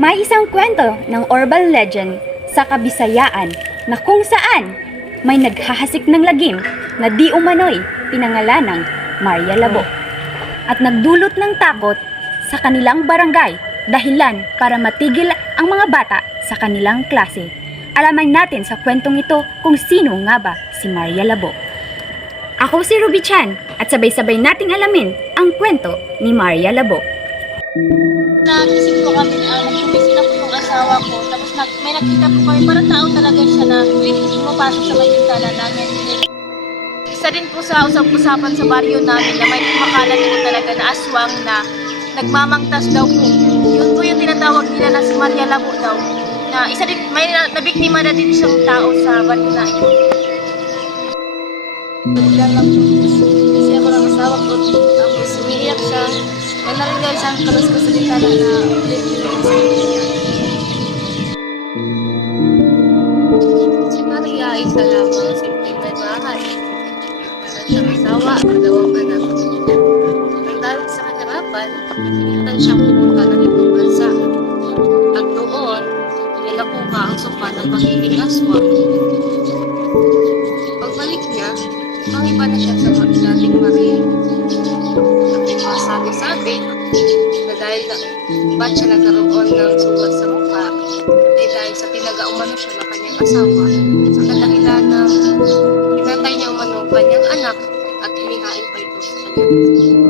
May isang kwento ng urban legend sa Kabisayaan na kung saan may naghahasik ng lagim na di umano'y pinangalan ng Maria Labo at nagdulot ng takot sa kanilang barangay dahilan para matigil ang mga bata sa kanilang klase. Alamin natin sa kwentong ito kung sino nga ba si Maria Labo. Ako si Ruby Chan at sabay-sabay nating alamin ang kwento ni Maria Labo. Nagising po kami, nagkumising na po yung asawa ko. Tapos may nakita po kami, parang tao talaga siya na pumapasok sa may bintana namin. Isa din po sa usap-usapan sa baryo namin na may kumakalat po talaga na aswang na nagmamangtas daw po. Yun po yung tinatawag nila na si Maria Labo daw. Na isa din, may nabiktima na din siyang tao sa baryo na ito. Nagdala lang po kasi ako ng asawa ko. Tapos umiiyak siya. Kaya na rin guys, ang kalas ko sa bintana na si Maria ay isa lamang simpleng may bahay. Wala siyang asawa, dalawang anak. Ang dahil sa kahirapan, hinintay siyang pumunta ng ibang bansa. At doon, nila kuha ang sopa ng pagiging aswang. Pagbalik niya, ang iba na siya sa dating Maria. Sabi na dahil ba't siya nagkaroon ng sugat sa mukha dahil sa tinaga-umano siya ng kanyang asawa sa kadahilan na pinatay niya umano ang kanyang anak at inihain pa ito sa kanyang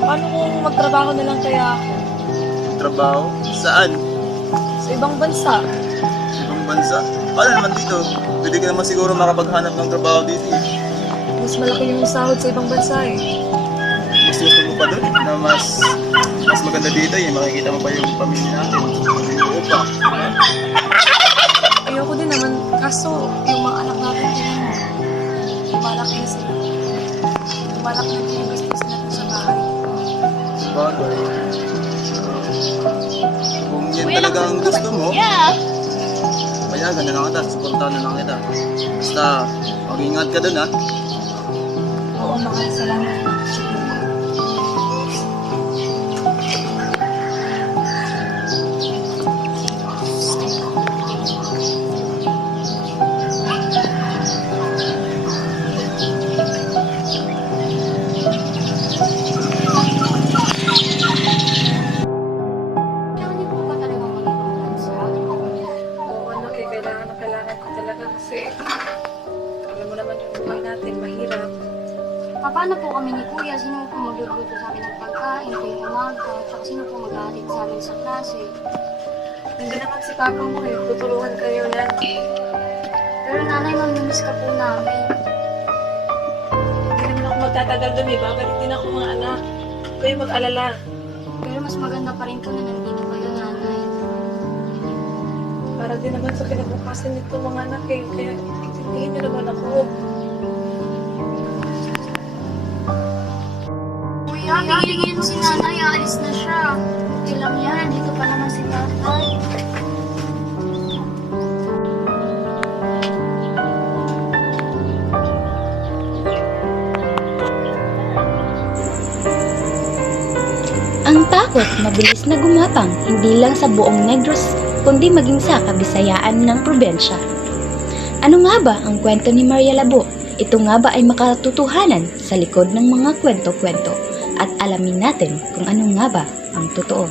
Paano kung magtrabaho na lang kaya ako? Trabaho? Saan? Sa ibang bansa? Sa ibang bansa? Paano naman dito? Pwede ka naman siguro makapaghanap ng trabaho dito eh. Mas malaki yung sahod sa ibang bansa eh. Mas gusto mo pa doon na mas maganda dito eh. Makikita mo pa yung pamilya natin. Buo pa. Ayoko din naman, kaso yung mga anak natin din mo. Malaki na sila. Malaki na pinagastos natin sa bahay. Bagay. Kung yan talaga ang gusto mo, payagan na lang kita. Suportahan na lang kita. Basta, mag-ingat ka doon ha. Oo, maraming salamat. Kailangan ko talaga kasi alam mo naman yung buhay natin, mahirap. Paano po kami ni Kuya? Sino po magluluto sa amin ng pagkain tuwing umaga? Tsaka sino po mag-aalit sa amin sa klase? Hindi naman si Papa mo eh, tutulungan kayo na. Pero nanay, mamimiss ka po namin. Hindi naman ako magtatagal doon eh, babalik din ako mga anak. Kayo mag-alala. Pero mas maganda pa rin po na nandito kayo, nanay. Para din naman sa kinabukasan nito mga anak eh, kaya itindihin niyo naman ako. Kuya, bigilin mo si nanay, aalis na siya. Okay lang yan, dito pa naman si tatay. takot mabilis na gumapang hindi lang sa buong Negros kundi maging sa kabisayaan ng probensya. Ano nga ba ang kwento ni Maria Labo? Ito nga ba ay makatotohanan sa likod ng mga kwento-kwento? At alamin natin kung ano nga ba ang totoo.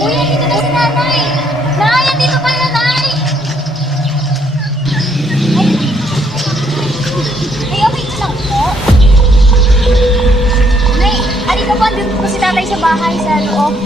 Kuya, dito na si nanay! Nay, andito pa na, nay! Ay, okay ka lang po? Nay, andito po, andito po si tatay sa bahay, sa loob.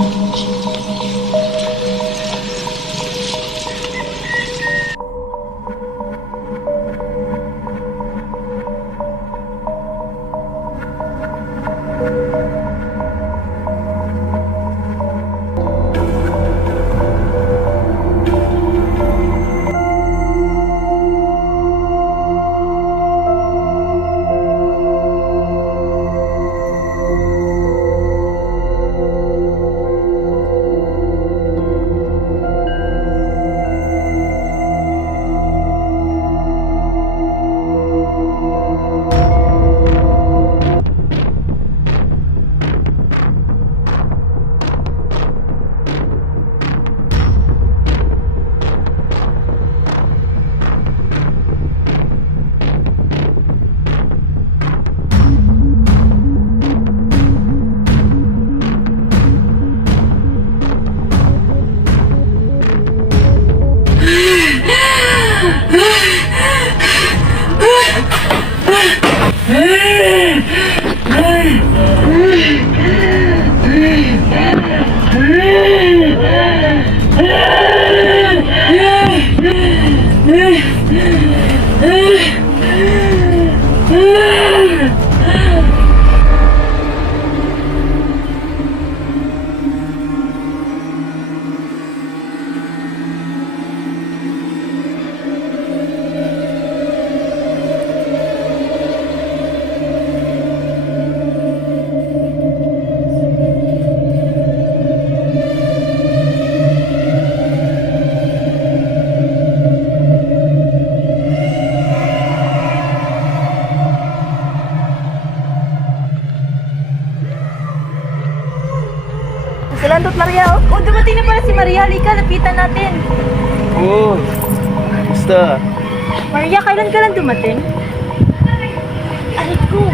Salandot, Maria. Oh, dumating na pala si Maria. Halika, lapitan natin. Oo. Basta. Maria, kailan ka lang dumating? Aray ko.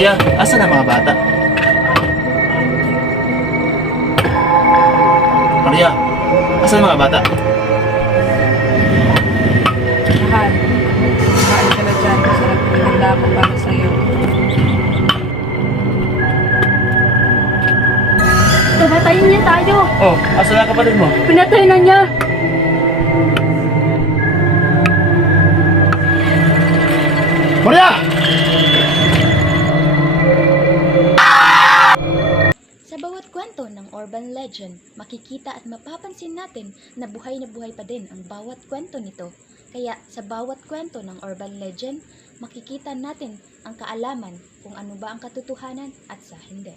Maria, asan ang mga bata? Maria, asan ang mga bata? Mahal, kumain ka na dyan kasi nagpinanda ako para sa'yo. Patayin niya tayo! Oh, asan ang kapatid mo? Pinatay na niya! Maria! Sa bawat kwento ng urban legend, makikita at mapapansin natin na buhay pa din ang bawat kwento nito. Kaya sa bawat kwento ng urban legend, makikita natin ang kaalaman kung ano ba ang katotohanan at sa hindi.